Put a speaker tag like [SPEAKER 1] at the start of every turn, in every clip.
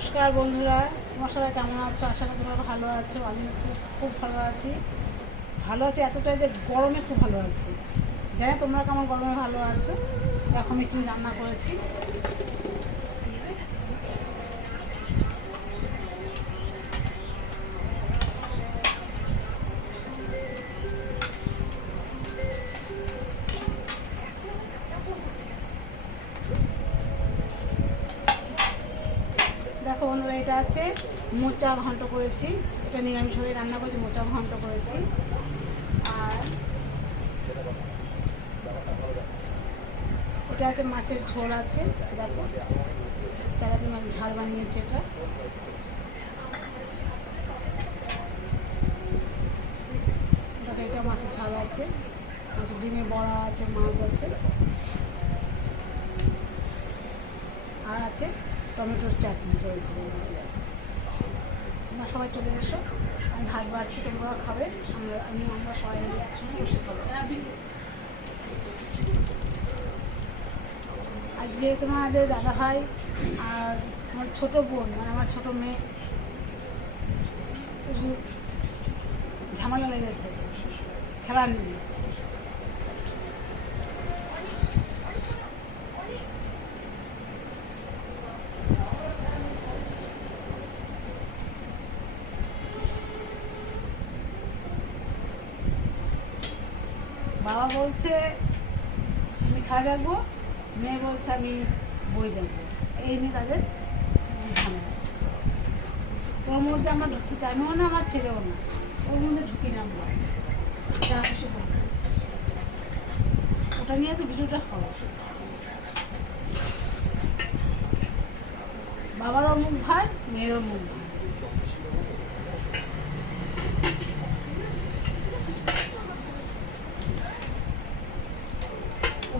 [SPEAKER 1] নমস্কার বন্ধুরা, তোমার সবাই কেমন আছো? আশা করি তোমরা ভালো আছো, আমি খুব খুব ভালো আছি। ভালো আছি এতটাই যে গরমে খুব ভালো আছি। জানি তোমরা কেমন গরমে ভালো আছো? এখন একটু রান্না করেছি। দেখো বন্ধুরা, এটা আছে মোচা ঘন্ট করেছি। এটা নিরামিষ হয়ে রান্না করেছি, মোচা ঘন্ট করেছি। আর এটা আছে মাছের ঝোল আছে, দেখো। তেলাপি মাছ ঝাল বানিয়েছে এটা। দেখো, এটা মাছের ঝাল আছে। মাছের ডিমে বড়া আছে, মাছ আছে। আর আছে টমেটোর চাটনি রয়েছে। তোমরা সবাই চলে এসো। আমি ভাত বাড়ছি তোমরা খাবে। আমরা আমি, আমরা সবাই মিলে একসঙ্গে বসে খাব। আজকে তোমাদের দাদা ভাই আর আমার ছোট বোন মানে আমার ছোট মেয়ে ঝামেলা লেগেছে, খেলা নিয়ে। বাবা বলছে, আমি খেলা দেখব মেয়ে বলছে, আমি বই দেখব। এই নিয়ে তাদের ওর মধ্যে আমার ঢুকতে চাইও না, আমার ছেলেও না। ওর মধ্যে ঢুকি না আমরা। ওটা নিয়ে আছে ভিডিওটা হবে। বাবারও মুখ ভার, মেয়েরও মুখ ভার উঠতে যাও দেখো, মেয়ে দেখো। দাও, মেয়েকে রাখো। তোমার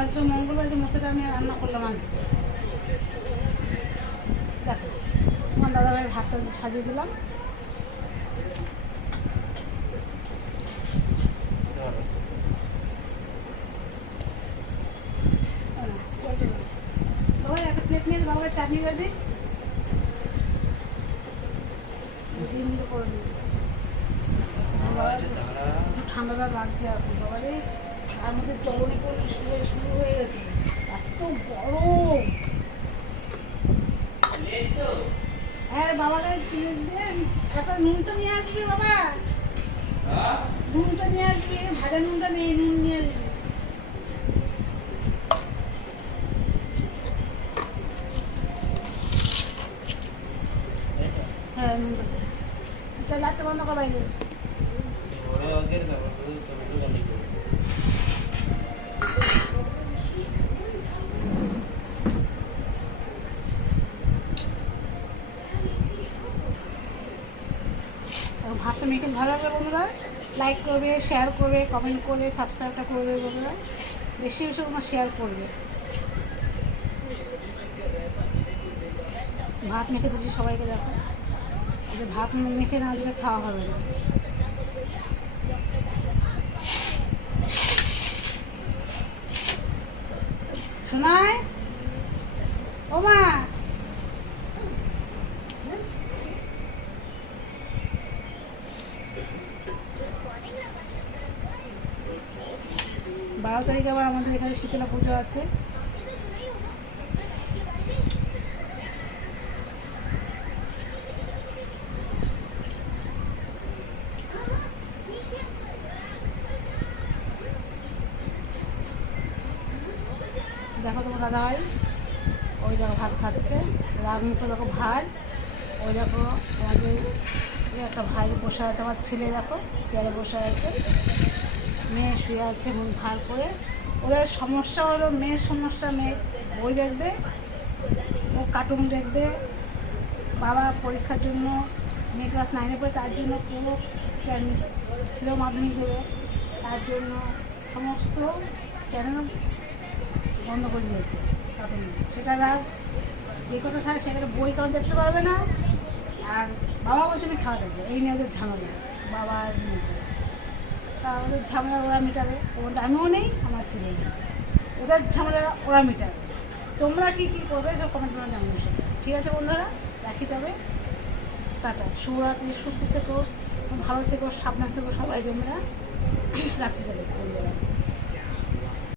[SPEAKER 1] কাল তো মঙ্গলবার যে মোচাটা আমি রান্না করলাম আজকে। দেখো তোমার দাদাভাইয়ের ভাতটা সাজিয়ে দিলাম। প্লেট নিয়ে বাবা চাটনি করে দিই দিন দিয়ে করে দিই বাবা ঠান্ডাটা লাগছে এখন তার মধ্যে চরণে পড়ে শুরু হয়ে শুরু হয়ে গেছে এত গরম হ্যাঁ বাবাটা কিনে দেন একটা নুনটা নিয়ে আসবি বাবা। নুনটা নিয়ে আসবে ভাজা নুনটা নেই নুন নিয়ে আসবি হ্যাঁ নুনটা। লাইটটা বন্ধ কর মেখে ভালো লাগবে বন্ধুরা। লাইক করবে শেয়ার করবে কমেন্ট করবে সাবস্ক্রাইবটা করে দেবে বন্ধুরা। বেশি বেশি তোমরা শেয়ার করবে। ভাত মেখে দিচ্ছি সবাইকে দেখো। যে ভাত মেখে না দিলে খাওয়া হবে না। শোনায় ও মা! বারো তারিখে আবার আমাদের এখানে শীতলা পুজো আছে। দেখো তোমার দাদা ভাই ওই দেখো ভাত খাচ্ছে। মুখে দেখো ভাত ওই দেখো একটা ভাই বসে আছে, আমার ছেলে দেখো চেয়ারে বসে আছে। মেয়ে শুয়ে আছে মন ভার করে। ওদের সমস্যা হলো মেয়ের সমস্যা, মেয়ে বই দেখবে ও কার্টুন দেখবে, বাবা পরীক্ষার জন্য মেয়ে ক্লাস নাইনে পড়ে, তার জন্য পুরো ছেলেও মাধ্যমিক দেবে। তার জন্য সমস্ত চ্যানেল বন্ধ করে দিয়েছে কার্টুন সেটা আর যে কটা থাকে সেখানে বই কারণ দেখতে পারবে না। আর বাবা বলছে আমি খাওয়া দেবো এই নিয়ে ওদের ঝামেলা। বাবা আর মেয়েকে তা ওদের ঝামেলা ওরা মেটাবে। ওর দামিও নেই, আমার ছেলে নেই। ওদের ঝামেলা ওরা মেটাবে। তোমরা কি কি করবে সব কমেন্ট করে জানিয়ে সেটা ঠিক আছে বন্ধুরা, রাখি তবে। টাটা। শুভরাত্রি, সুস্থ থেকো, ভালো থেকো, সাবধান থেকো সবাই তোমরা। রাখছি তবে। বন্ধুরা